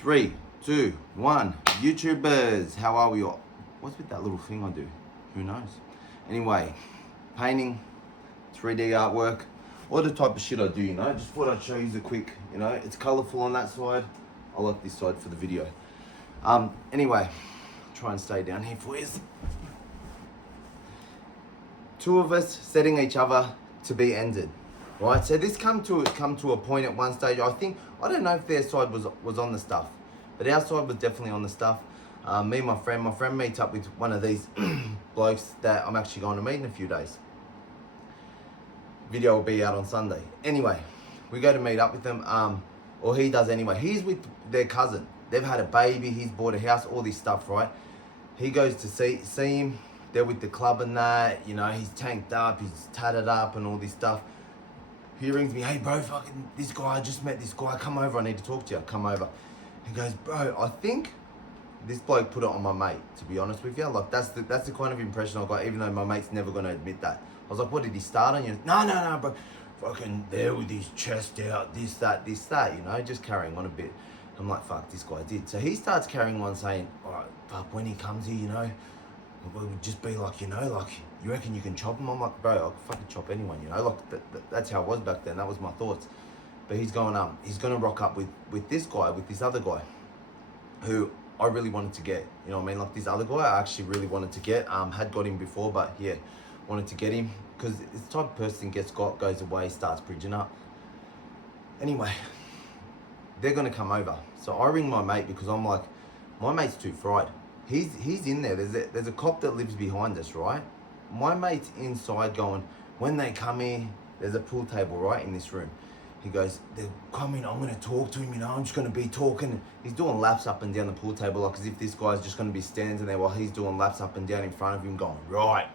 Three, two, one. YouTubers, how are we all? What's with that little thing I do? Who knows? Anyway, painting, 3D artwork, all the type of shit I do, Just thought I'd show you the quick, It's colourful on that side. I like this side for the video. Anyway, try and stay down here for you. Two of us setting each other to be ended. Right, so this come to a point at one stage. I don't know if their side was on the stuff, but our side was definitely on the stuff. Me and my friend meets up with one of these blokes that I'm actually going to meet in a few days. Video will be out on Sunday. Anyway, we go to meet up with them, or he does anyway. He's with their cousin. They've had a baby, he's bought a house, all this stuff, right? He goes to see him. They're with the club and that, he's tanked up, he's tatted up and all this stuff. He rings me, hey bro, fucking this guy, I just met this guy, come over, I need to talk to you, come over. He goes, bro, I think this bloke put it on my mate, to be honest with you. Like, that's the kind of impression I got, even though my mate's never gonna admit that. I was like, what, did he start on you? No, bro, fucking there with his chest out, this, that, just carrying on a bit. I'm like, fuck, this guy did. So he starts carrying on saying, all right, fuck, when he comes here, it would just be like, like, you reckon you can chop him? I'm like, bro, I'll fucking chop anyone, that's how it was back then. That was my thoughts. But he's going, he's going to rock up with this guy, with this other guy, who I really wanted to get, you know what I mean? Like, this other guy I actually really wanted to get, had got him before, but yeah, wanted to get him, because this type of person gets got, goes away, starts bridging up. Anyway, they're going to come over. So I ring my mate, because I'm like, my mate's too fried. He's in there. There's a cop that lives behind us, right? My mate's inside going, when they come in, there's a pool table, right, in this room. He goes, they're coming, I'm going to talk to him, I'm just going to be talking. He's doing laps up and down the pool table, like as if this guy's just going to be standing there while he's doing laps up and down in front of him going, right.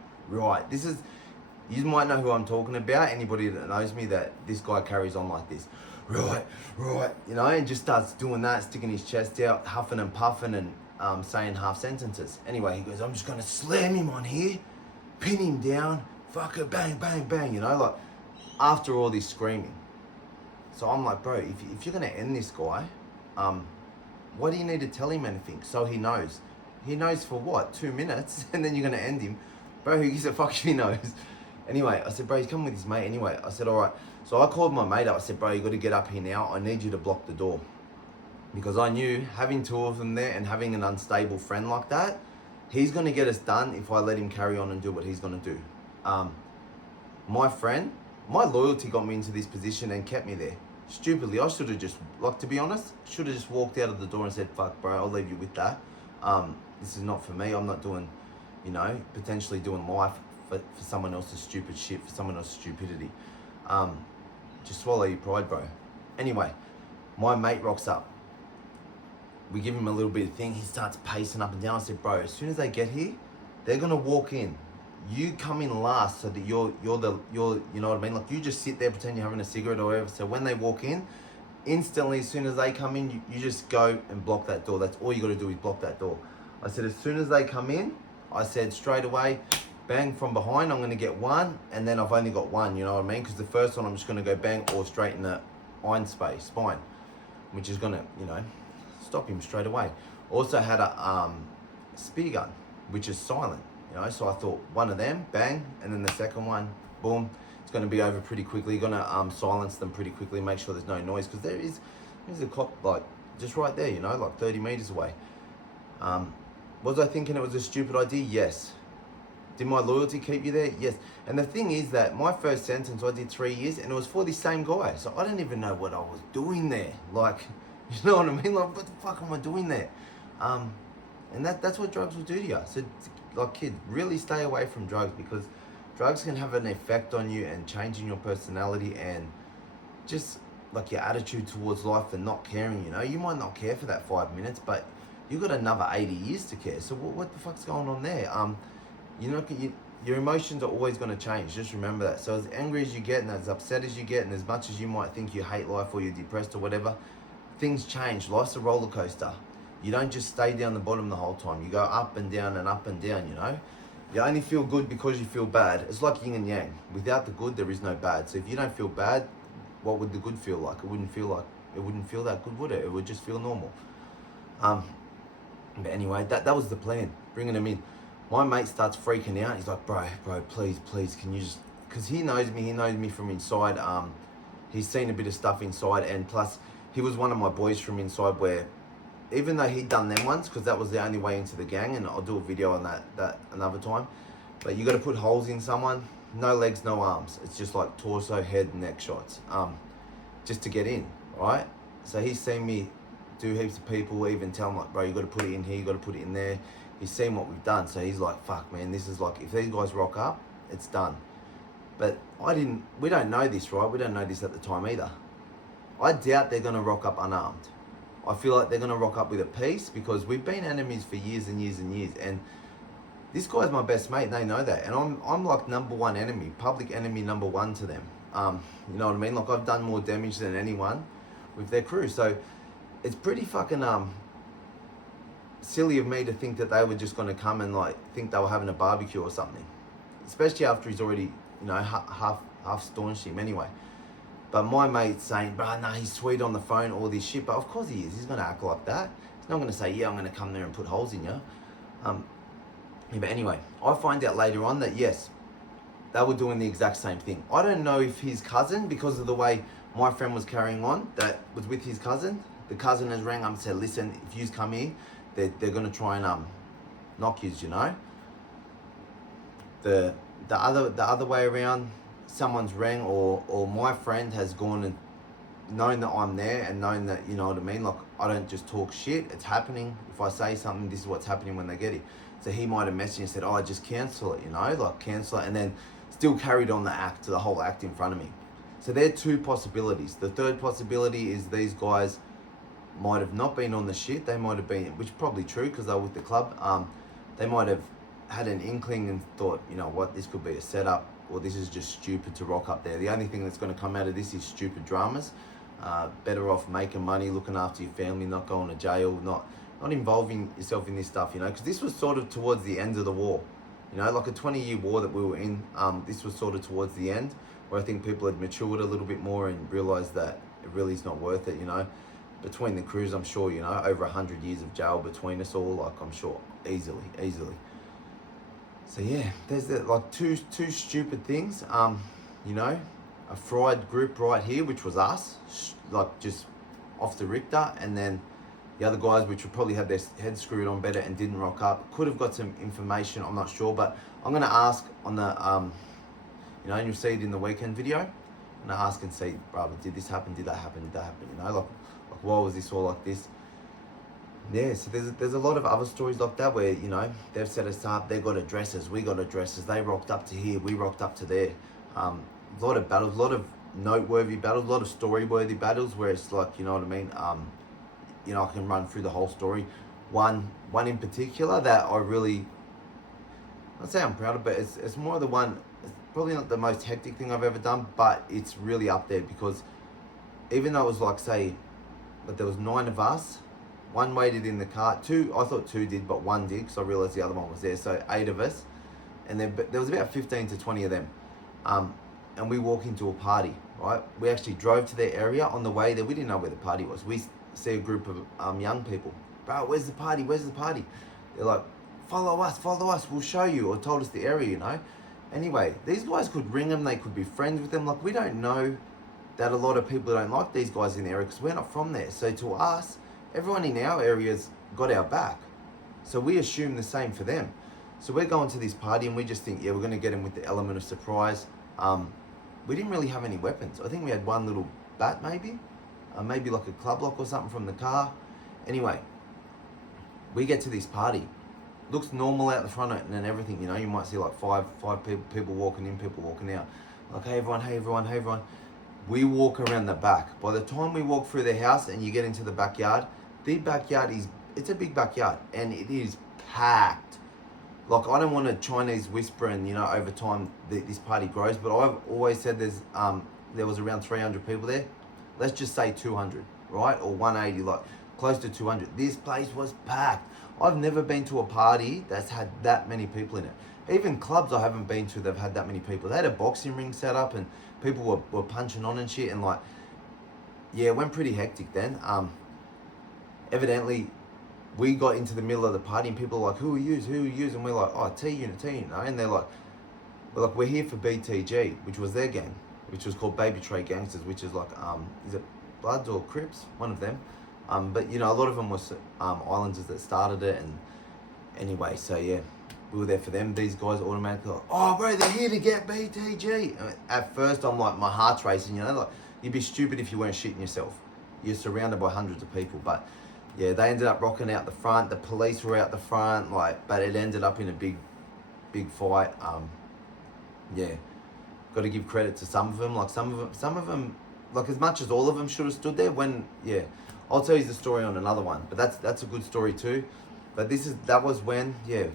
This is, you might know who I'm talking about. Anybody that knows me, that this guy carries on like this. Right, and just starts doing that, sticking his chest out, huffing and puffing and saying half sentences. Anyway, he goes, I'm just going to slam him on here, pin him down, fuck it, bang, like after all this screaming. So I'm like, bro, if you're going to end this guy, why do you need to tell him anything? So he knows. He knows for what? 2 minutes, and then you're going to end him. Bro, who gives a fuck if he knows? Anyway, I said, bro, he's coming with his mate anyway. I said, all right. So I called my mate up. I said, bro, you got to get up here now. I need you to block the door. Because I knew having two of them there and having an unstable friend like that, he's going to get us done if I let him carry on and do what he's going to do. My friend, my loyalty got me into this position and kept me there. Stupidly, I should have just, like, to be honest, should have just walked out of the door and said, fuck, bro, I'll leave you with that. This is not for me. I'm not doing, potentially doing life for someone else's stupid shit, for someone else's stupidity. Just swallow your pride, bro. Anyway, my mate rocks up. We give him a little bit of thing. He starts pacing up and down. I said, bro, as soon as they get here, they're gonna walk in. You come in last so that you're you know what I mean? Like, you just sit there, pretend you're having a cigarette or whatever. So when they walk in, instantly, as soon as they come in, you just go and block that door. That's all you gotta do is block that door. I said, as soon as they come in, I said straight away, bang from behind, I'm gonna get one, and then I've only got one, you know what I mean? Because the first one I'm just gonna go bang or straight in the spine, which is gonna, stop him straight away. Also had a spear gun, which is silent, so I thought one of them, bang, and then the second one, boom, it's going to be over pretty quickly. You're going to silence them pretty quickly, make sure there's no noise, because there's a cop, like, just right there, like 30 meters away. Was I thinking it was a stupid idea? Yes. Did my loyalty keep you there? Yes. And the thing is that my first sentence, I did 3 years, and it was for the same guy, so I didn't even know what I was doing there. Like, you know what I mean? Like, what the fuck am I doing there? And that's what drugs will do to you. So, like, kids, really stay away from drugs, because drugs can have an effect on you and changing your personality and just, like, your attitude towards life and not caring, You might not care for that 5 minutes, but you've got another 80 years to care. So what the fuck's going on there? Your emotions are always going to change. Just remember that. So as angry as you get and as upset as you get and as much as you might think you hate life or you're depressed or whatever, things change. Life's a roller coaster. You don't just stay down the bottom the whole time. You go up and down and up and down, You only feel good because you feel bad. It's like yin and yang. Without the good, there is no bad. So if you don't feel bad, what would the good feel like? It wouldn't feel that good, would it? It would just feel normal. But anyway, that was the plan, bringing him in. My mate starts freaking out. He's like, bro, please, can you just, because he knows me from inside. He's seen a bit of stuff inside, and plus, he was one of my boys from inside where, even though he'd done them once, because that was the only way into the gang, and I'll do a video on that another time, but you got to put holes in someone, no legs, no arms. It's just like torso, head, neck shots, just to get in, right? So he's seen me do heaps of people, even tell him like, bro, you got to put it in here, you got to put it in there. He's seen what we've done, so he's like, fuck, man, this is like, if these guys rock up, it's done. But we don't know this, right? We don't know this at the time either. I doubt they're going to rock up unarmed. I feel like they're going to rock up with a piece, because we've been enemies for years and years and years. And this guy's my best mate, and they know that. And I'm like number one enemy, public enemy number one to them. You know what I mean? Like, I've done more damage than anyone with their crew. So it's pretty fucking silly of me to think that they were just going to come and like think they were having a barbecue or something, especially after he's already, you know, half staunched him anyway. But my mate's saying, bro, nah, he's sweet on the phone, all this shit. But of course he is. He's going to act like that. He's not going to say, yeah, I'm going to come there and put holes in you. Yeah, but anyway, I find out later on that yes, they were doing the exact same thing. I don't know if his cousin, because of the way my friend was carrying on, that was with his cousin. The cousin has rang up and said, listen, if yous come here, they're going to try and knock yous, you know. The other way around, someone's rang, or my friend has gone and known that I'm there, and known that, you know what I mean, like, I don't just talk shit, it's happening. If I say something, this is what's happening when they get it. So he might have messaged and said, oh, just cancel it, you know, like cancel it, and then still carried on the whole act in front of me. So there are two possibilities. The third possibility is these guys might have not been on the shit. They might have been, which is probably true because they're with the club. They might have had an inkling and thought, you know what, this could be a setup, or this is just stupid to rock up there. The only thing that's going to come out of this is stupid dramas. Better off making money, looking after your family, not going to jail, not involving yourself in this stuff, you know, because this was sort of towards the end of the war, you know, like a 20-year war that we were in. This was sort of towards the end, where I think people had matured a little bit more and realised that it really is not worth it, you know. Between the crews, I'm sure, you know, over 100 years of jail between us all, like, I'm sure, easily. So yeah, there's like two stupid things. You know, a fried group right here, which was us, like just off the Richter, and then the other guys, which would probably have their heads screwed on better and didn't rock up. Could have got some information, I'm not sure, but I'm gonna ask on the, you know, and you'll see it in the weekend video. I'm gonna ask and see, brother, did this happen? Did that happen? Did that happen? You know, like why was this all like this? Yeah, so there's a lot of other stories like that where, you know, they've set us up, they got addresses, we got addresses, they rocked up to here, we rocked up to there. A lot of battles, a lot of noteworthy battles, a lot of story-worthy battles where it's like, you know what I mean, you know, I can run through the whole story. One in particular that I really, I'd say I'm proud of, but it's more the one, it's probably not the most hectic thing I've ever done, but it's really up there because even though it was like, say, but there was 9 of us, one waited in the car, I thought 2 did, but 1 did, because I realised the other one was there, so 8 of us, and there was about 15 to 20 of them, and we walk into a party, right? We actually drove to their area. On the way there, we didn't know where the party was. We see a group of young people. Bro, where's the party? They're like, follow us, we'll show you, or told us the area, you know? Anyway, these guys could ring them, they could be friends with them. Like, we don't know that a lot of people don't like these guys in the area because we're not from there. So to us, everyone in our area's got our back. So we assume the same for them. So we're going to this party and we just think, yeah, we're going to get them with the element of surprise. We didn't really have any weapons. I think we had one little bat maybe like a club lock or something from the car. Anyway, we get to this party. Looks normal out the front and everything, you know, you might see like five people walking in, people walking out. Like, hey everyone. We walk around the back. By the time we walk through the house and you get into the backyard, it's a big backyard and it is packed. Like, I don't want to Chinese whisper and, you know, over time this party grows, but I've always said there was around 300 people there. Let's just say 200, right? Or 180, like close to 200. This place was packed. I've never been to a party that's had that many people in it. Even clubs I haven't been to, they've had that many people. They had a boxing ring set up and people were punching on and shit, and like, yeah, it went pretty hectic then. Evidently, we got into the middle of the party and people are like, who are you? And we're like, oh, T unit, you know? And they're like, we're here for BTG, which was their gang, which was called Baby Tray Gangsters, which is like, is it Bloods or Crips? One of them. But you know, a lot of them was Islanders that started it. And anyway, so yeah, we were there for them. These guys automatically like, oh bro, they're here to get BTG. At first I'm like, my heart's racing, you know, like you'd be stupid if you weren't shitting yourself. You're surrounded by hundreds of people. But yeah, they ended up rocking out the front. The police were out the front, like, but it ended up in a big fight. Yeah, got to give credit to some of them. Like some of them, like as much as all of them should have stood there. Yeah, I'll tell you the story on another one. But that's a good story too. But that was when, yeah,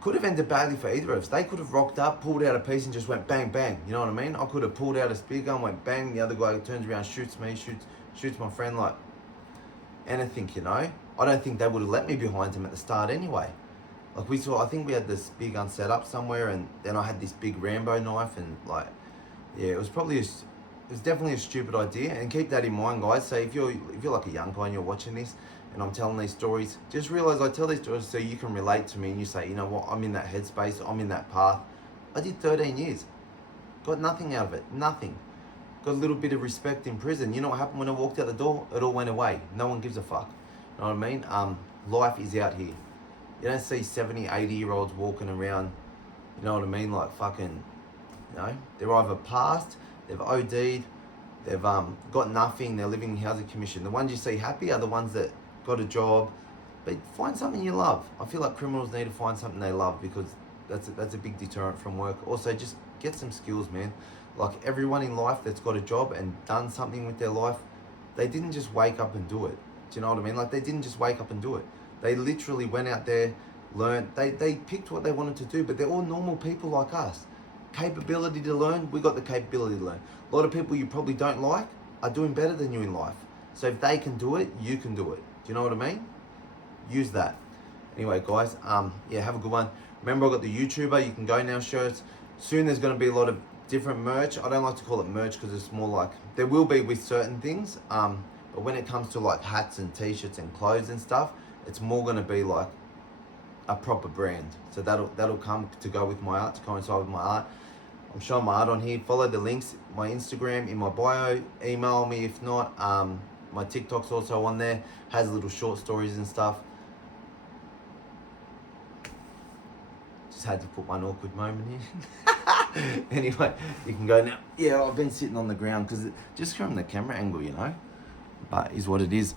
could have ended badly for either of us. They could have rocked up, pulled out a piece, and just went bang bang. You know what I mean? I could have pulled out a spear gun, went bang. The other guy turns around, shoots me, shoots my friend, like anything, you know. I don't think they would have let me behind him at the start anyway. Like I think we had this big gun set up somewhere, and then I had this big Rambo knife, and like, yeah, it was definitely a stupid idea. And keep that in mind, guys. So if you're like a young guy and you're watching this, and I'm telling these stories, just realize I tell these stories so you can relate to me, and you say, you know what, I'm in that headspace, I'm in that path. I did 13 years, got nothing out of it, nothing. Got a little bit of respect in prison. You know what happened when I walked out the door? It all went away. No one gives a fuck. You know what I mean? Life is out here. You don't see 70, 80-year-olds walking around, you know what I mean, like fucking, you know, they're either passed, they've OD'd, they've got nothing, they're living in housing commission. The ones you see happy are the ones that got a job, but find something you love. I feel like criminals need to find something they love, because that's a big deterrent from work. Also, just get some skills, man. Like everyone in life that's got a job and done something with their life, they didn't just wake up and do it. Do you know what I mean? Like they didn't just wake up and do it. They literally went out there, learned, they picked what they wanted to do, but they're all normal people like us. Capability to learn, we got the capability to learn. A lot of people you probably don't like are doing better than you in life. So if they can do it, you can do it. Do you know what I mean? Use that. Anyway, guys, yeah, have a good one. Remember, I got the YouTuber, you can go now shirts. Soon there's gonna be a lot of different merch. I don't like to call it merch because it's more like, there will be with certain things, but when it comes to like hats and t-shirts and clothes and stuff, it's more gonna be like a proper brand. So that'll come to go with my art, to coincide with my art. I'm showing my art on here. Follow the links, my Instagram in my bio. Email me if not. My TikTok's also on there. Has little short stories and stuff. Just had to put one awkward moment here. Anyway, you can go now. Yeah, I've been sitting on the ground because just from the camera angle, you know. But is what it is.